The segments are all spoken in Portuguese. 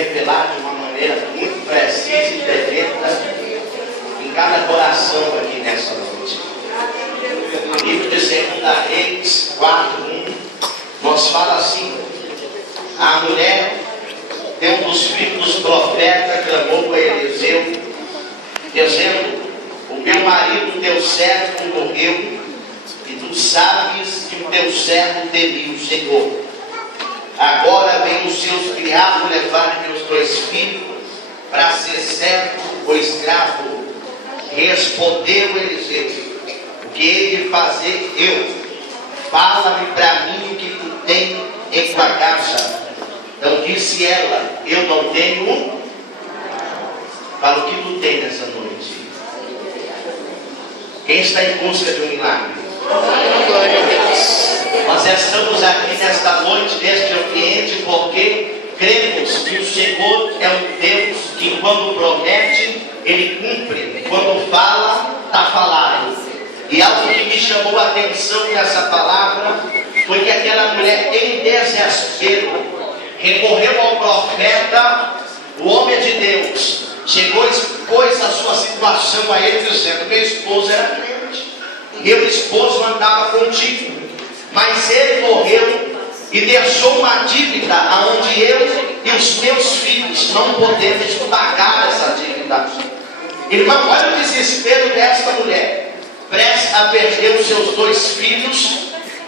revelar de uma maneira muito precisa e tremenda em cada coração aqui nessa noite. O livro de 2 Reis 4:1 nos fala assim: a mulher de um dos filhos dos profetas clamou para Eliseu, dizendo: o meu marido, teu servo, morreu, e tu sabes que o teu servo temia o Senhor. Agora vem os seus criados levar meus 2 filhos para ser servo ou escravo. Respondeu Eliseu: o que hei de fazer eu? Fala-me para mim o que tu tens em tua casa. Então disse ela: eu não tenho. Fala o que tu tens nessa noite. Quem está em busca de um milagre? Glória a Deus. Nós estamos aqui nesta noite, neste ambiente, porque cremos que o Senhor é um Deus que, quando promete, Ele cumpre. Quando fala, está falado. E algo que me chamou a atenção nessa palavra foi que aquela mulher, em desespero, recorreu ao profeta, o homem de Deus. Chegou e expôs a sua situação a ele, dizendo: meu esposo era crente, meu esposo andava contigo, mas ele morreu e deixou uma dívida aonde eu e os meus filhos não podemos pagar essa dívida. Irmão, olha o desespero desta mulher, prestes a perder os seus 2 filhos.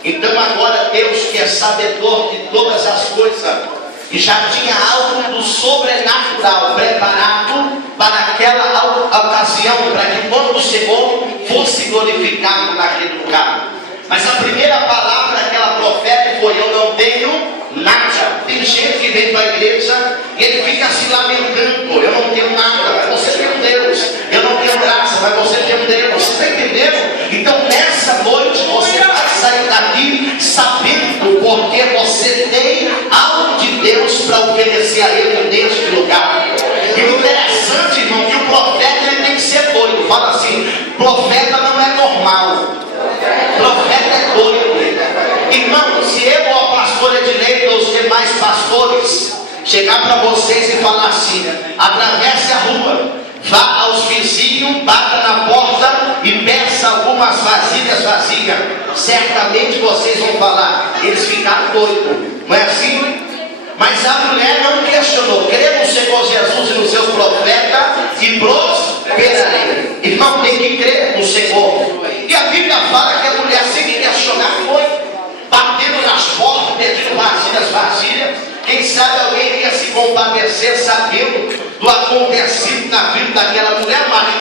Então agora Deus, que é sabedor de todas as coisas, e já tinha algo do sobrenatural preparado para aquela ocasião, para que quando o Senhor fosse glorificado naquele lugar. Mas a primeira palavra daquela profeta foi: eu não tenho nada. Tem gente que vem para a igreja e ele fica se lamentando: eu não tenho nada. Mas você tem um Deus. Eu não tenho graça, mas você tem um Deus. Você está entendendo? Então nessa noite você vai sair daqui sabendo, porque você tem algo de Deus para oferecer a Ele neste lugar. E o interessante, irmão, que o profeta ele tem que ser doido. Fala assim: profeta não é normal, profeta é doido. Irmão, se eu ou a pastora Edilene ou os demais pastores chegar para vocês e falar assim: atravesse a rua, vá aos vizinhos, bata na porta e peça algumas vasilhas vazias, certamente vocês vão falar: eles ficaram doidos. Não é assim? Mas a mulher não questionou: crê no Senhor Jesus e nos seus profetas e prosperarei. Irmão, tem que crer no Senhor. E a Bíblia fala que a mulher, sem questionar, foi batendo nas portas, pedindo vasilhas. Quem sabe alguém ia se compadecer sabendo do acontecido na vida daquela mulher.